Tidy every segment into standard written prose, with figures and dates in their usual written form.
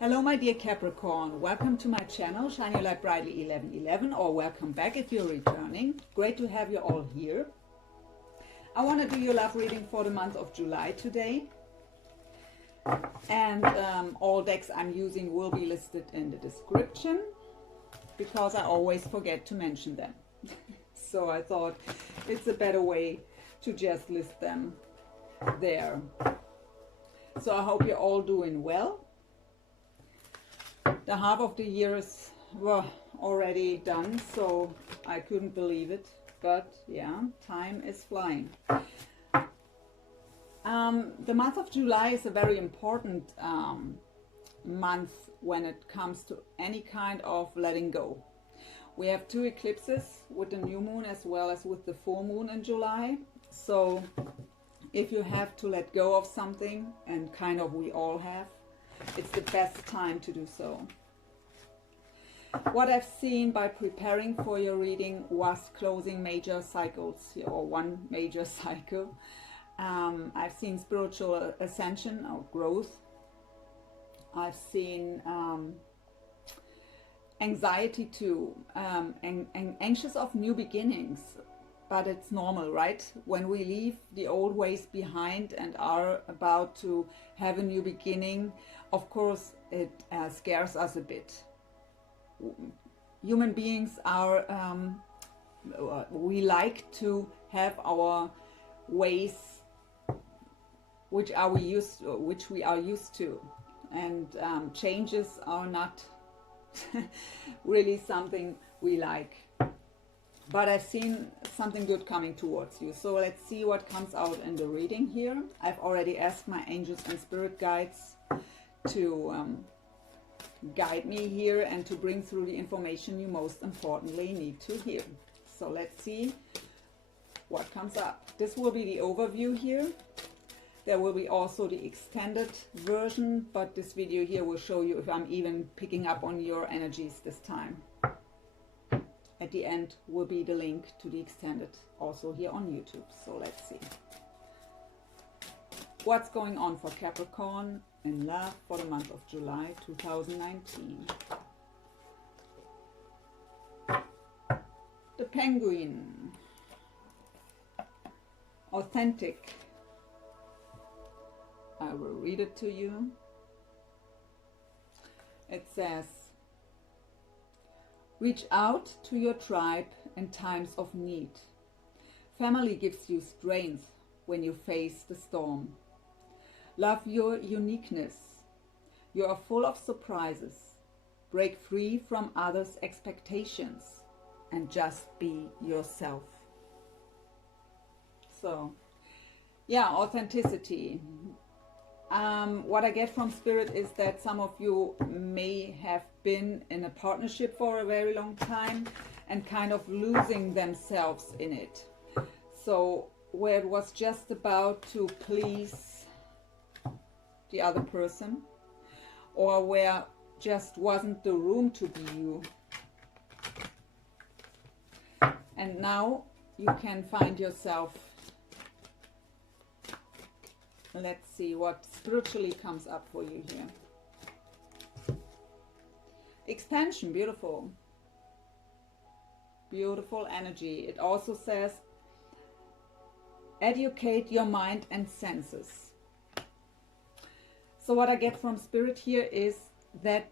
Hello my dear Capricorn, welcome to my channel Shine Your Light Brightly 1111, or welcome back if you're returning. Great to have you all here. I want to do your love reading for the month of July today, and all decks I'm using will be listed in the description because I always forget to mention them. So I thought it's a better way to just list them there. So I hope you're all doing well. The half of the year is already done, so I couldn't believe it. But yeah, time is flying. The month of July is a very important month when it comes to any kind of letting go. We have two eclipses with the new moon as well as with the full moon in July. So if you have to let go of something, and kind of we all have, it's the best time to do so. What I've seen by preparing for your reading was closing major cycles, or one major cycle. I've seen spiritual ascension or growth. I've seen anxiety too, anxious of new beginnings. But it's normal, right? When we leave the old ways behind and are about to have a new beginning, of course, it scares us a bit. Human beings are, we like to have our ways which we are used to, and changes are not really something we like. But I've seen something good coming towards you. So let's see what comes out in the reading here. I've already asked my angels and spirit guides to guide me here and to bring through the information you most importantly need to hear. So let's see what comes up. This will be the overview here. There will be also the extended version, but this video here will show you if I'm even picking up on your energies this time. At the end will be the link to the extended, also here on YouTube. So let's see what's going on for Capricorn in love for the month of July 2019. The Penguin, authentic. I will read it to you. It says, reach out to your tribe in times of need. Family gives you strength when you face the storm. Love your uniqueness. You are full of surprises. Break free from others' expectations and just be yourself. So, yeah, authenticity. What I get from Spirit is that some of you may have been in a partnership for a very long time and kind of losing themselves in it. So where it was just about to please the other person, or where just wasn't the room to be you. And now you can find yourself. Let's see what spiritually comes up for you here. Expansion, beautiful. Beautiful energy. It also says, educate your mind and senses. So what I get from Spirit here is that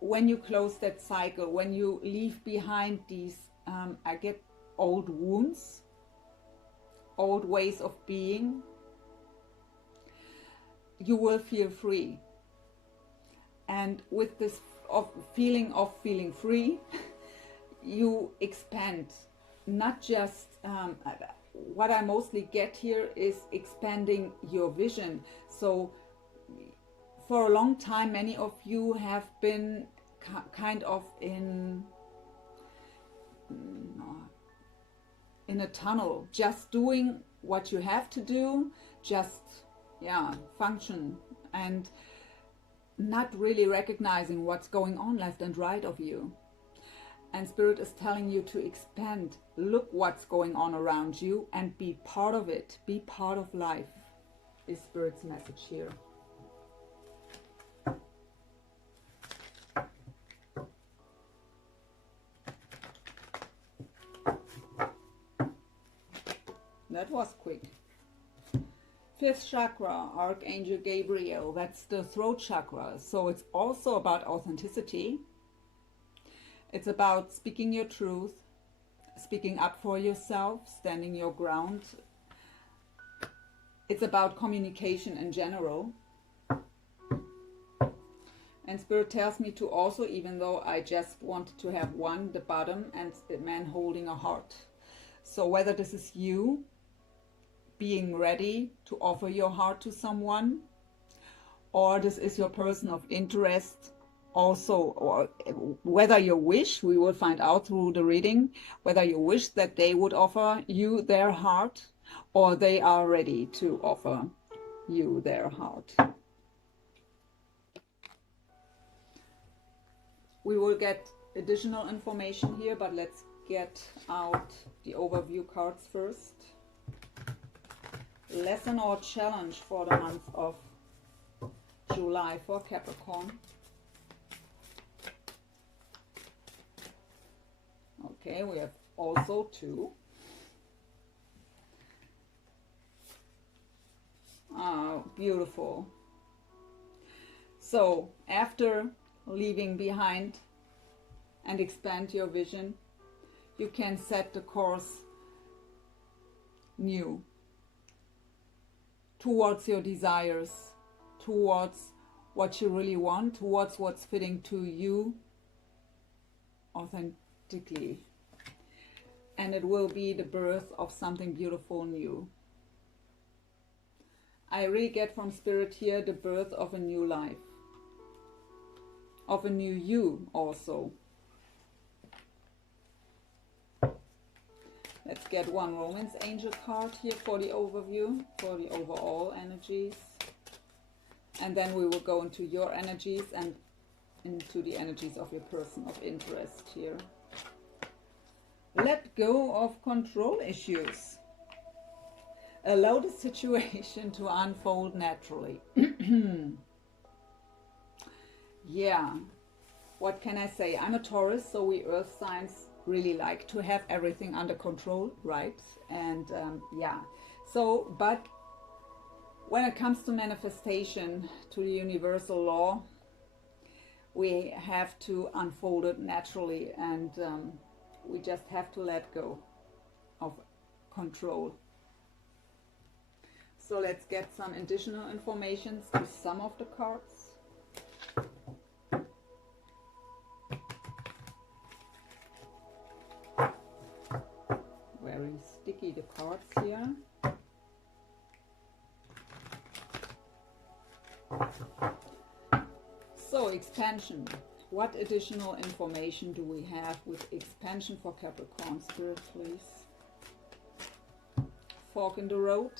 when you close that cycle, when you leave behind these, I get old wounds, old ways of being, you will feel free. And with this feeling of feeling free, you expand. Not just, what I mostly get here is expanding your vision. So for a long time, many of you have been kind of in a tunnel, just doing what you have to do, just function, and not really recognizing what's going on left and right of you. And Spirit is telling you to expand, look what's going on around you and be part of it, be part of life, is Spirit's message here. That was quick. Fifth chakra, Archangel Gabriel, that's the throat chakra. So it's also about authenticity. It's about speaking your truth, speaking up for yourself, standing your ground. It's about communication in general. And Spirit tells me to also, even though I just wanted to have one, the bottom, and the man holding a heart. So whether this is you being ready to offer your heart to someone, or this is your person of interest also, or whether you wish, we will find out through the reading, whether you wish that they would offer you their heart, or they are ready to offer you their heart. We will get additional information here, but let's get out the overview cards first. Lesson or challenge for the month of July for Capricorn. Okay, we have also two. Oh, beautiful. So after leaving behind and expand your vision, you can set the course new towards your desires, towards what you really want, towards what's fitting to you authentically. And it will be the birth of something beautiful new. I really get from Spirit here the birth of a new life, of a new you also. Let's get one Romance Angel card here for the overview, for the overall energies. And then we will go into your energies and into the energies of your person of interest here. Let go of control issues. Allow the situation to unfold naturally. Yeah, what can I say? I'm a Taurus, so we earth signs really like to have everything under control, right? And yeah, so, but when it comes to manifestation, to the universal law, we have to unfold it naturally, and we just have to let go of control. So let's get some additional information to some of the cards. Very sticky, the cards here. So expansion. What additional information do we have with expansion for Capricorn? Spirit, please. Fork in the road.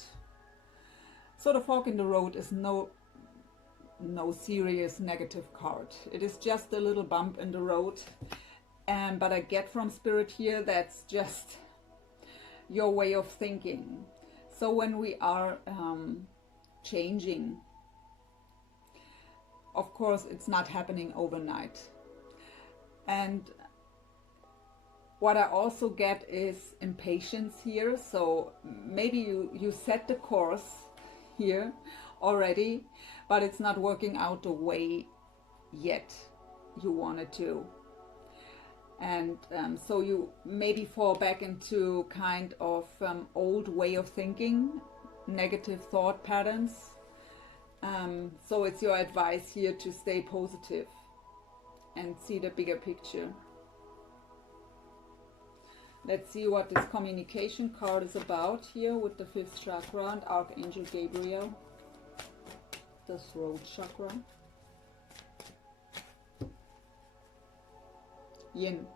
So the fork in the road is no serious negative card. It is just a little bump in the road. But I get from Spirit here that's just your way of thinking. So when we are changing, of course it's not happening overnight. And what I also get is impatience here. So maybe you set the course here already, but it's not working out the way yet you wanted to. And so you maybe fall back into kind of old way of thinking, negative thought patterns. So it's your advice here to stay positive and see the bigger picture. Let's see what this communication card is about here with the 5th chakra and Archangel Gabriel, the throat chakra. Yin.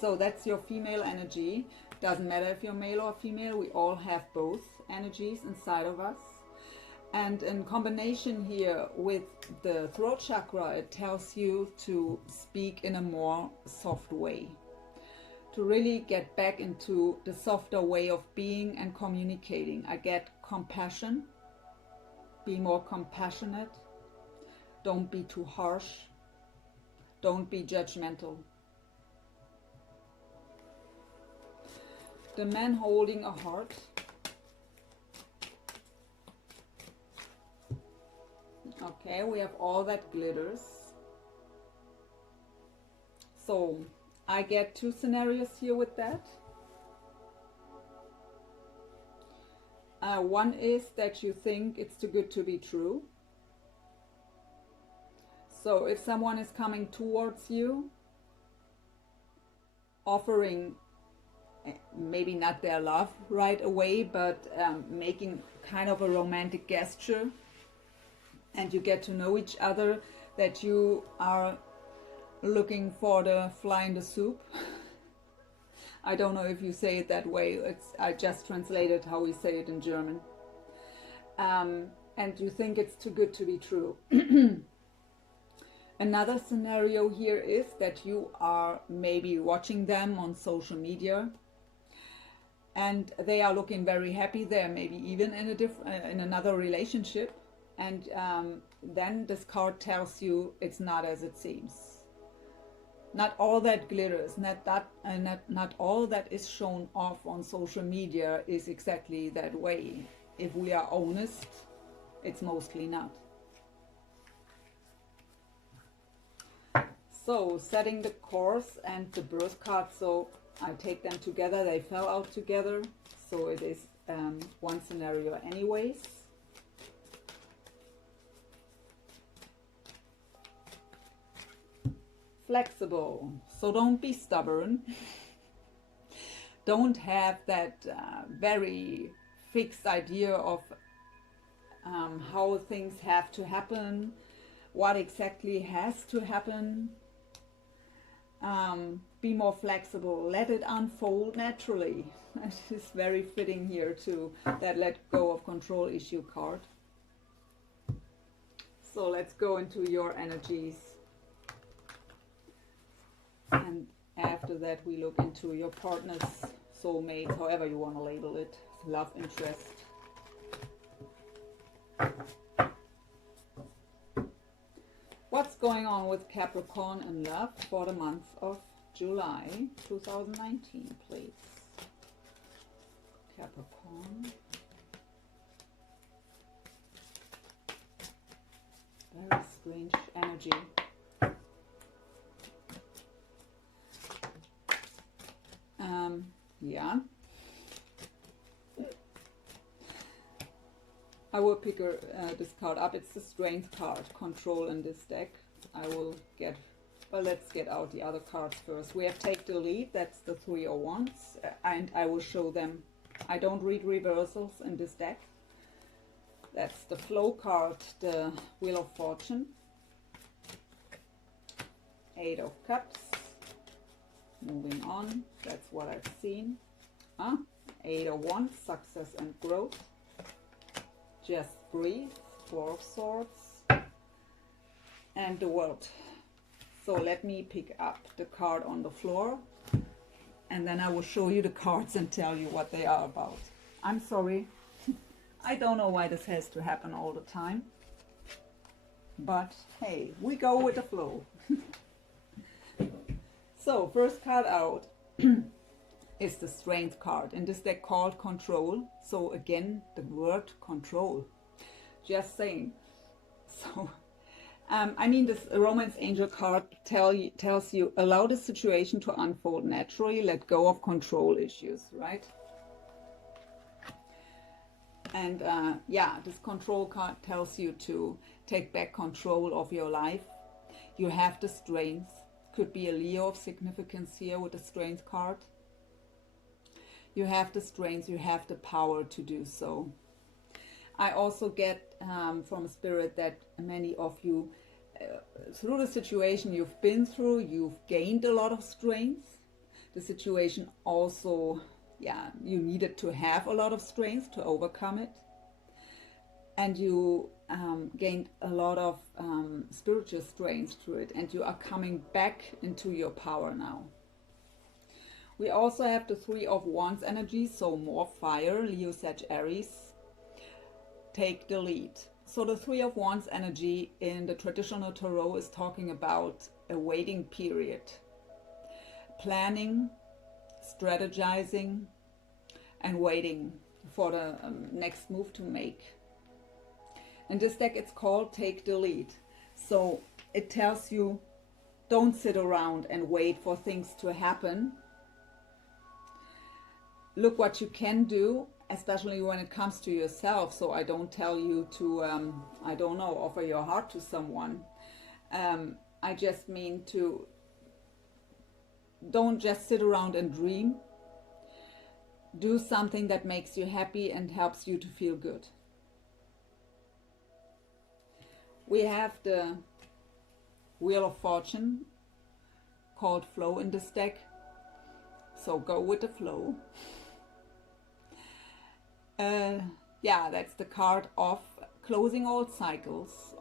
So that's your female energy. Doesn't matter if you're male or female, we all have both energies inside of us. And in combination here with the throat chakra, it tells you to speak in a more soft way, to really get back into the softer way of being and communicating. I get compassion. Be more compassionate. Don't be too harsh. Don't be judgmental. The man holding a heart. Okay, we have all that glitters. So I get two scenarios here with that. One is that you think it's too good to be true. So if someone is coming towards you, offering maybe not their love right away, but making kind of a romantic gesture, and you get to know each other, that you are looking for the fly in the soup. I don't know if you say it that way. I just translated how we say it in German. And you think it's too good to be true. Another scenario here is that you are maybe watching them on social media, and they are looking very happy. They're maybe even in another relationship, and then this card tells you it's not as it seems. Not all that glitters, not all that is shown off on social media is exactly that way. If we are honest, it's mostly not. So setting the course and the birth card, so I take them together, they fell out together, so it is one scenario anyways. Flexible, so don't be stubborn. Don't have that very fixed idea of how things have to happen, what exactly has to happen. Be more flexible, let it unfold naturally. It is very fitting here to that let go of control issue card. So let's go into your energies. And after that we look into your partner's soulmate, however you want to label it, love interest. What's going on with Capricorn and love for the month of July 2019, please? Capricorn. Very strange energy. Yeah. I will pick this card up. It's the strength card, control in this deck. I will get, well, let's get out the other cards first. We have Take the Lead, that's the 3 of Wands, and I will show them. I don't read reversals in this deck. That's the Flow card, the Wheel of Fortune. 8 of Cups. Moving on, that's what I've seen. 8 of Wands, success and growth. Just breathe, 4 of Swords, and the World. So let me pick up the card on the floor, and then I will show you the cards and tell you what they are about. I'm sorry, I don't know why this has to happen all the time, but hey, we go with the flow. So first card out is the Strength card, in this deck called Control. So again, the word control, just saying. So I mean, this Romance Angel card tells you allow the situation to unfold naturally, let go of control issues, right? And yeah, this Control card tells you to take back control of your life. You have the strength. Could be a Leo of significance here with the Strength card. You have the strength, you have the power to do so. I also get from Spirit that many of you, through the situation you've been through, you've gained a lot of strength. The situation also, yeah, you needed to have a lot of strength to overcome it. And you gained a lot of spiritual strength through it, and you are coming back into your power now. We also have the 3 of Wands energy, so more fire, Leo, Sag, Aries. Take the lead. So the 3 of Wands energy in the traditional tarot is talking about a waiting period. Planning, strategizing, and waiting for the next move to make. In this deck it's called Take the Lead. So it tells you, don't sit around and wait for things to happen. Look what you can do, especially when it comes to yourself. So I don't tell you to, I don't know, offer your heart to someone. I just mean to, don't just sit around and dream. Do something that makes you happy and helps you to feel good. We have the Wheel of Fortune called Flow in this deck. So go with the flow. Yeah, that's the card of closing old cycles.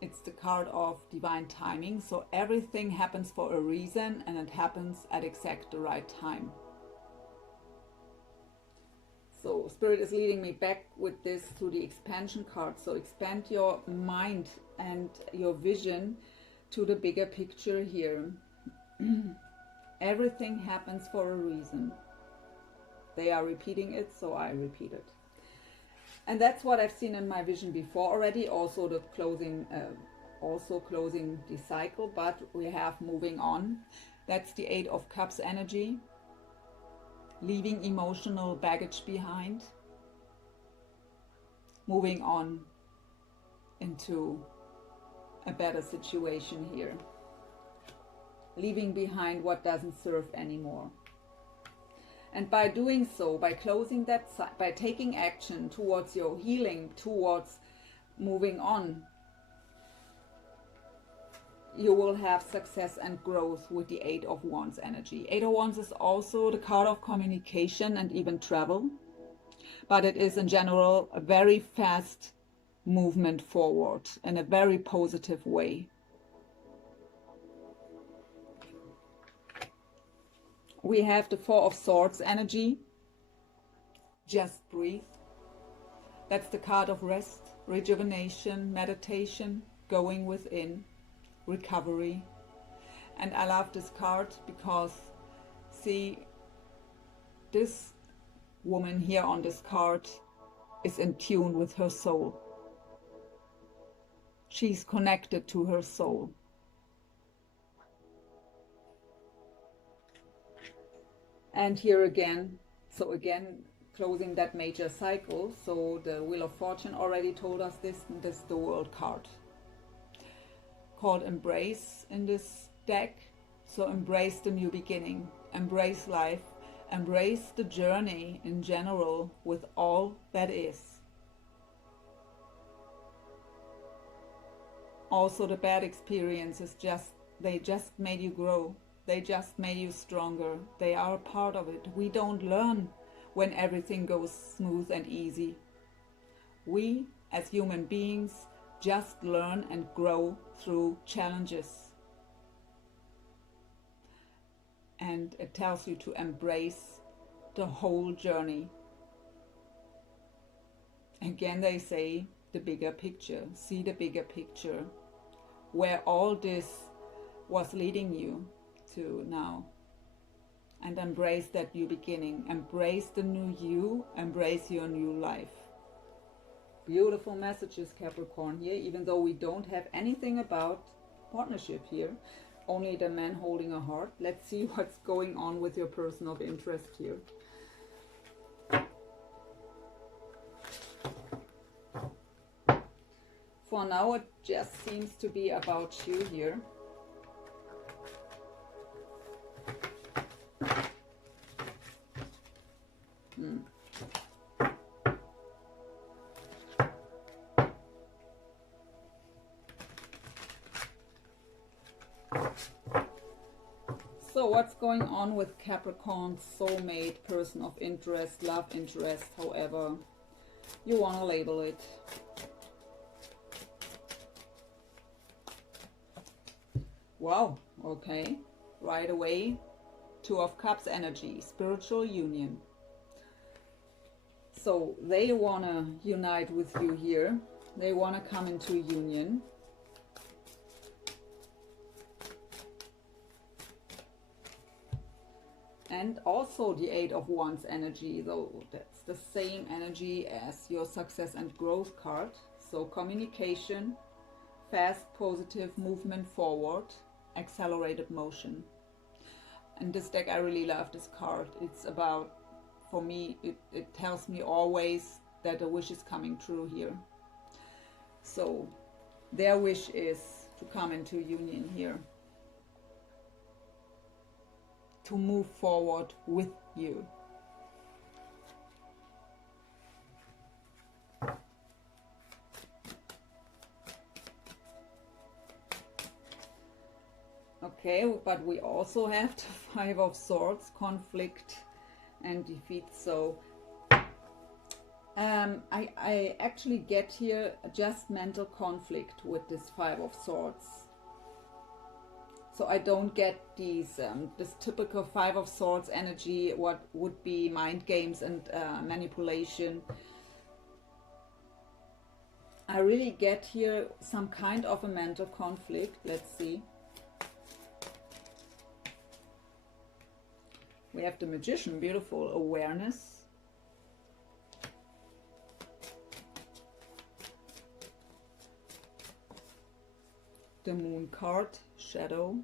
It's the card of divine timing. So everything happens for a reason, and it happens at exact the right time. So Spirit is leading me back with this to the expansion card. So expand your mind and your vision to the bigger picture here. Everything happens for a reason. They are repeating it, so I repeat it. And that's what I've seen in my vision before already. Also the closing, closing the cycle, but we have moving on. That's the 8 of Cups energy. Leaving emotional baggage behind. Moving on into a better situation here. Leaving behind what doesn't serve anymore. And by doing so, by closing that, by taking action towards your healing, towards moving on, you will have success and growth with the 8 of Wands energy. 8 of Wands is also the card of communication and even travel, but it is in general a very fast movement forward in a very positive way. We have the 4 of Swords energy. Just breathe. That's the card of rest, rejuvenation, meditation, going within, recovery. And I love this card because, see, this woman here on this card is in tune with her soul. She's connected to her soul. And here again, so again, closing that major cycle. So the Wheel of Fortune already told us this, and this is the World card. Called Embrace in this deck. So embrace the new beginning, embrace life, embrace the journey in general with all that is. Also the bad experiences, they just made you grow. They just made you stronger. They are a part of it. We don't learn when everything goes smooth and easy. We, as human beings, just learn and grow through challenges. And it tells you to embrace the whole journey. Again, they say the bigger picture. See the bigger picture, where all this was leading you to now, and embrace that new beginning, embrace the new you, embrace your new life. Beautiful messages, Capricorn, here, even though we don't have anything about partnership here, only the man holding a heart. Let's see what's going on with your person of interest here. For now, it just seems to be about you here. So what's going on with Capricorn, soulmate, person of interest, love interest, however you want to label it? Wow, okay, right away, 2 of Cups energy, spiritual union. So they want to unite with you here. They want to come into union. And also the Eight of Wands energy, though that's the same energy as your success and growth card. So communication, fast, positive movement forward, accelerated motion. And this deck, I really love this card. It's about, for me, it tells me always that a wish is coming true here. So their wish is to come into union here, to move forward with you. Okay, but we also have the Five of Swords, conflict and defeat. So I actually get here just mental conflict with this Five of Swords. So I don't get these this typical Five of Swords energy, what would be mind games and manipulation. I really get here some kind of a mental conflict. Let's see. We have the Magician, beautiful, awareness. The Moon card, shadow.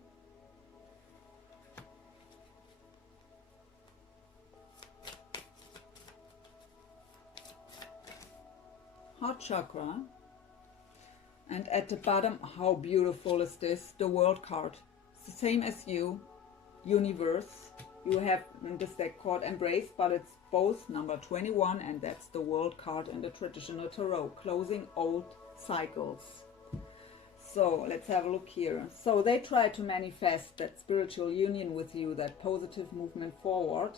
Heart chakra. And at the bottom, how beautiful is this? The World card. It's the same as you, universe. You have in this deck called Embrace, but it's both number 21, and that's the World card in the traditional tarot, closing old cycles. So let's have a look here. So they try to manifest that spiritual union with you, that positive movement forward,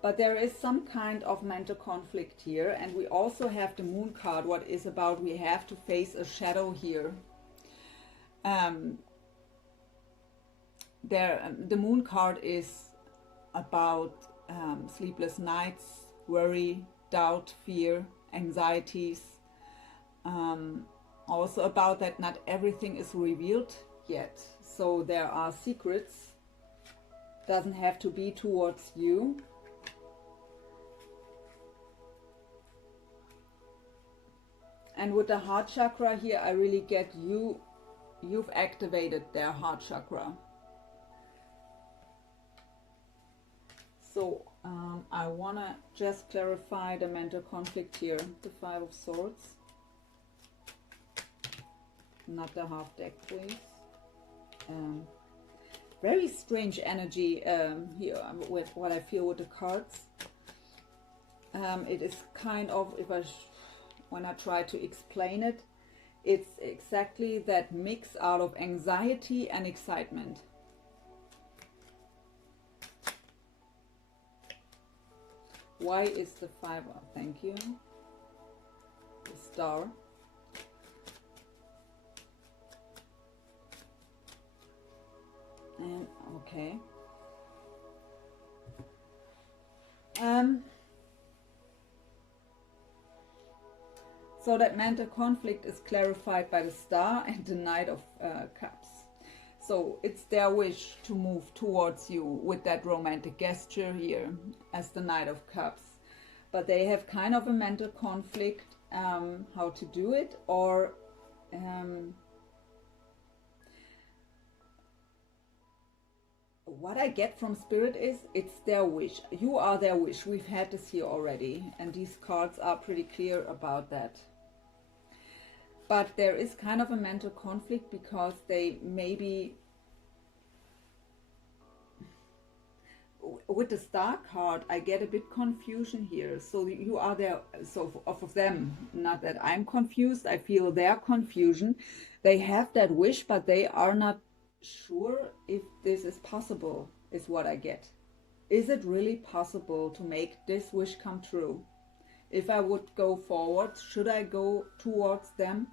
but there is some kind of mental conflict here. And we also have the Moon card, what is about we have to face a shadow here. The Moon card is about sleepless nights, worry, doubt, fear, anxieties. Also about that not everything is revealed yet. So there are secrets. Doesn't have to be towards you. And with the heart chakra here, I really get you've activated their heart chakra. So I want to just clarify the mental conflict here. The Five of Swords. Not the half deck, please. Very strange energy here with what I feel with the cards. It is kind of, when I try to explain it, it's exactly that mix out of anxiety and excitement. Why is the Five? Thank you. The Star. And okay. So that mental conflict is clarified by the Star and the Knight of Cups. So it's their wish to move towards you with that romantic gesture here as the Knight of Cups. But they have kind of a mental conflict how to do it, or what I get from Spirit is it's their wish. You are their wish. We've had this here already, and these cards are pretty clear about that. But there is kind of a mental conflict because they maybe, with the Star card, I get a bit confusion here. So you are there, so of them, not that I'm confused, I feel their confusion. They have that wish, but they are not sure if this is possible, is what I get. Is it really possible to make this wish come true? If I would go forward, should I go towards them?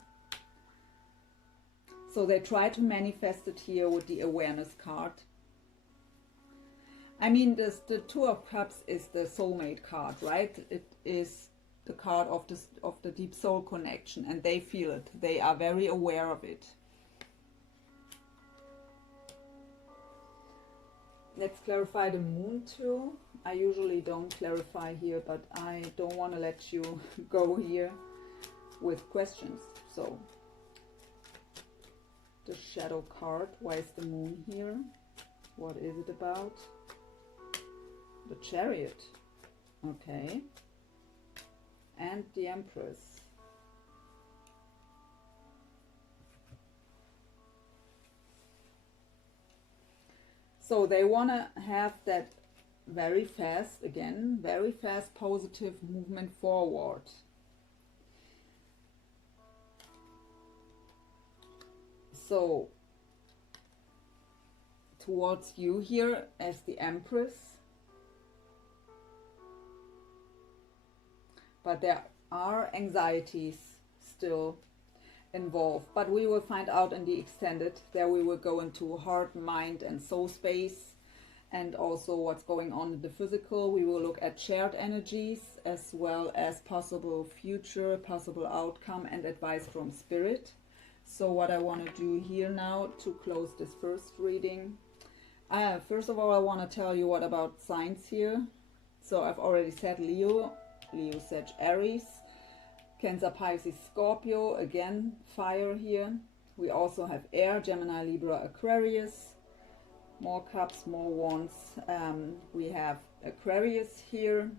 So they try to manifest it here with the Awareness card. I mean, the Two of Cups is the soulmate card, right? It is the card of the deep soul connection, and they feel it. They are very aware of it. Let's clarify the moon too. I usually don't clarify here, but I don't want to let you go here with questions. So the shadow card, why is the moon here? What is it about? The Chariot, okay, and the Empress. So they want to have that very fast, again, very fast positive movement forward. So towards you here as the Empress. But there are anxieties still involved. But we will find out in the extended. There we will go into heart, mind and soul space. And also what's going on in the physical. We will look at shared energies as well as possible future, possible outcome and advice from spirit. So what I want to do here now to close this first reading. First of all, I want to tell you what about signs here. So I've already said Leo, Sag, Aries, Cancer, Pisces, Scorpio, again fire here. We also have air, Gemini, Libra, Aquarius, more cups, more wands. We have Aquarius here.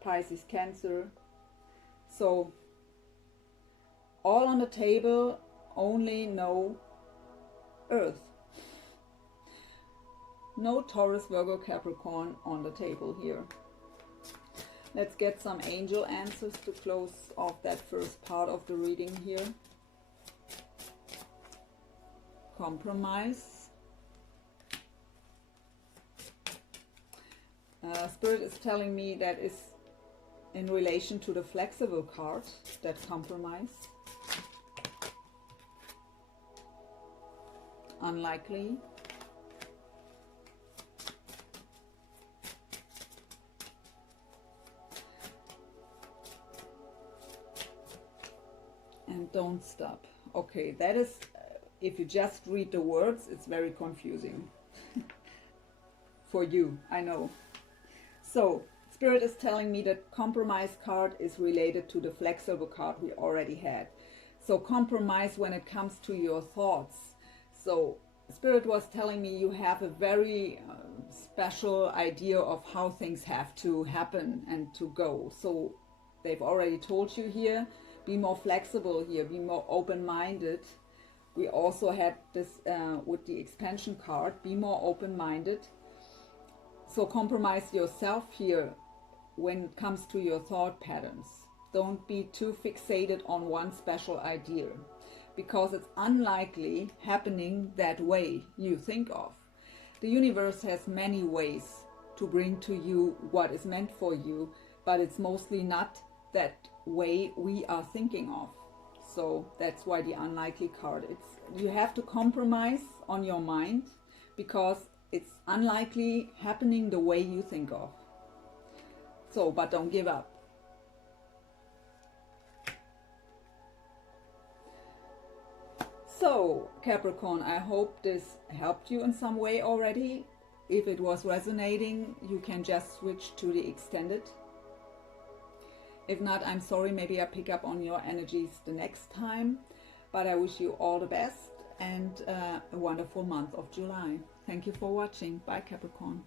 Pisces, Cancer. So all on the table, only no Earth. No Taurus, Virgo, Capricorn on the table here. Let's get some angel answers to close off that first part of the reading here. Compromise. Spirit is telling me that is in relation to the flexible card, that compromise. Unlikely. And don't stop. Okay, that is, if you just read the words, it's very confusing. For you, I know. So, Spirit is telling me that compromise card is related to the flexible card we already had. So, compromise when it comes to your thoughts. So, Spirit was telling me you have a very special idea of how things have to happen and to go. So, they've already told you here, be more flexible here, be more open-minded. We also had this with the expansion card, be more open-minded. So compromise yourself here when it comes to your thought patterns. Don't be too fixated on one special idea, because it's unlikely happening that way you think of. The universe has many ways to bring to you what is meant for you, but it's mostly not that way we are thinking of. So that's why the unlikely card. You have to compromise on your mind because it's unlikely happening the way you think of. So, but don't give up. So, Capricorn, I hope this helped you in some way already. If it was resonating, you can just switch to the extended. If not, I'm sorry, maybe I pick up on your energies the next time. But I wish you all the best and a wonderful month of July. Thank you for watching. Bye, Capricorn.